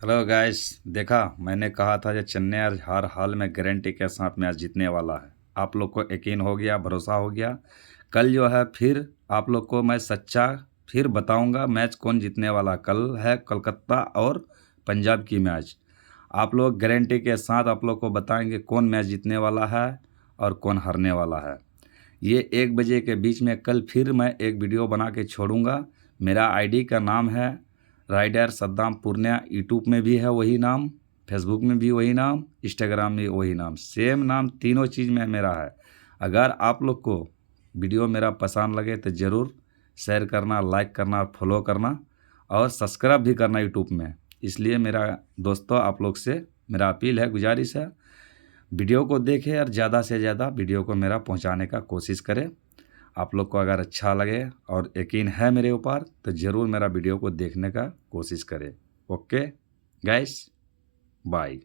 Hello guys. देखा, मैंने कहा था कि चेन्नई आज हर हाल में गारंटी के साथ मैच जीतने वाला है। आप लोग को यकीन हो गया, भरोसा हो गया। कल जो है फिर आप लोग को मैं सच्चा फिर बताऊंगा मैच कौन जीतने वाला। कल है कोलकाता और पंजाब की मैच। आप लोग गारंटी के साथ आप लोग को बताएंगे कौन मैच जीतने वाला है और कौन हारने वाला है। ये 1 बजे के बीच में कल फिर मैं एक वीडियो बना के छोड़ूंगा। मेरा आईडी का नाम है राइडर सद्दाम पूर्णिया। यूट्यूब में भी है वही नाम, फेसबुक में भी वही नाम, इंस्टाग्राम में वही नाम, सेम नाम, तीनों चीज़ में मेरा है। अगर आप लोग को वीडियो मेरा पसंद लगे तो ज़रूर शेयर करना, लाइक करना, फॉलो करना और सब्सक्राइब भी करना यूट्यूब में। इसलिए मेरा दोस्तों आप लोग से मेरा अपील है, गुजारिश है, वीडियो को देखें और ज़्यादा से ज़्यादा वीडियो को मेरा पहुंचाने का कोशिश करें। आप लोग को अगर अच्छा लगे और यकीन है मेरे ऊपर तो ज़रूर मेरा वीडियो को देखने का कोशिश करें। Okay guys, bye.